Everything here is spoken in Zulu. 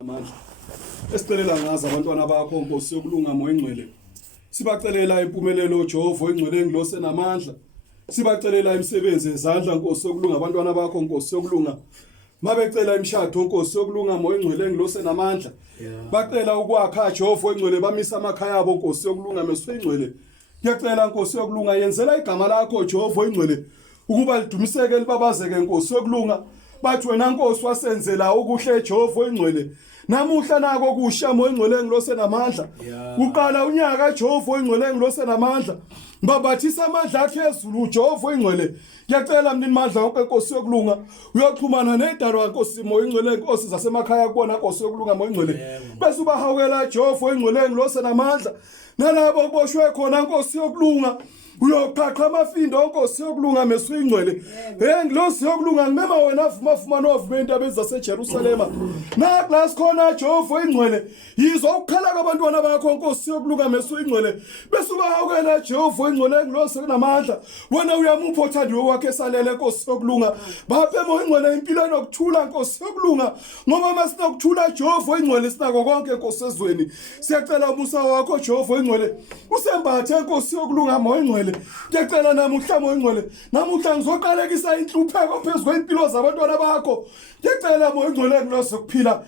Amandla esicelela ngazo abantwana bakho Nkosi yokulunga moya engcwele sibacelela impumelelo Jehova engcwele ngilose namandla sibacelela imisebenzi ezandla Nkosi yokulunga abantwana bakho Nkosi yokulunga mabecela imshado Nkosi yokulunga moya engcwele ngilose namandla bacela ukwakha Jehova engcwele bamisa amakhaya abo Nkosi yokulunga meso engcwele ngiyacela Nkosi yokulunga yenzela igama lakho Jehova engcwele ukuba lidumiseke libabazeke Nkosi yokulunga bathi wena Nkosi wasenzela ukuhle Jehova engcwele namuhla nako kusha moya engcwele ngilose namandla uqala unyaka Jehova engcwele ngilose namandla babathisa amandla aphezulu Jehova engcwele ngiyacela mnini mandla wonke Nkosi yokulunga uyoxhumana nedalo Nkosi moya engcwele Nkosi zasemakhaya kubona Nkosi yokulunga moya engcwele bese ubahawukela Jehova engcwele ngilose namandla nalabo boshwe khona Nkosi yokulunga uyoqhaqha amafindo Nkosi yokulunga meso ingcwele ngilosi yokulunga ngimema wena avuma novume indaba ezaseJerusalem na class khona Jehova ingcwele yizo ukukhala kwabantwana bakho Nkosi yokulunga meso ingcwele bese ubahawukela Jehova ingcwele ngilosi kunamandla wena uyamupha othandiwe wakhe esalele Nkosi yokulunga baphe moya ingcwele impilo enokuthula Nkosi yokulunga ngoba masinokuthula Jehova ingcwele sinako konke Nkosi ezweni siyacela umusa wakho Jehova ingcwele usembathe Nkosi yokulunga moya ingcwele ngiyacela namuhla moya engcwele namuhla ngizoqalekisa inhlupheko phezulu kwempilo zabantwana bakho ngiyacela moya engcwele ngilose ukuphila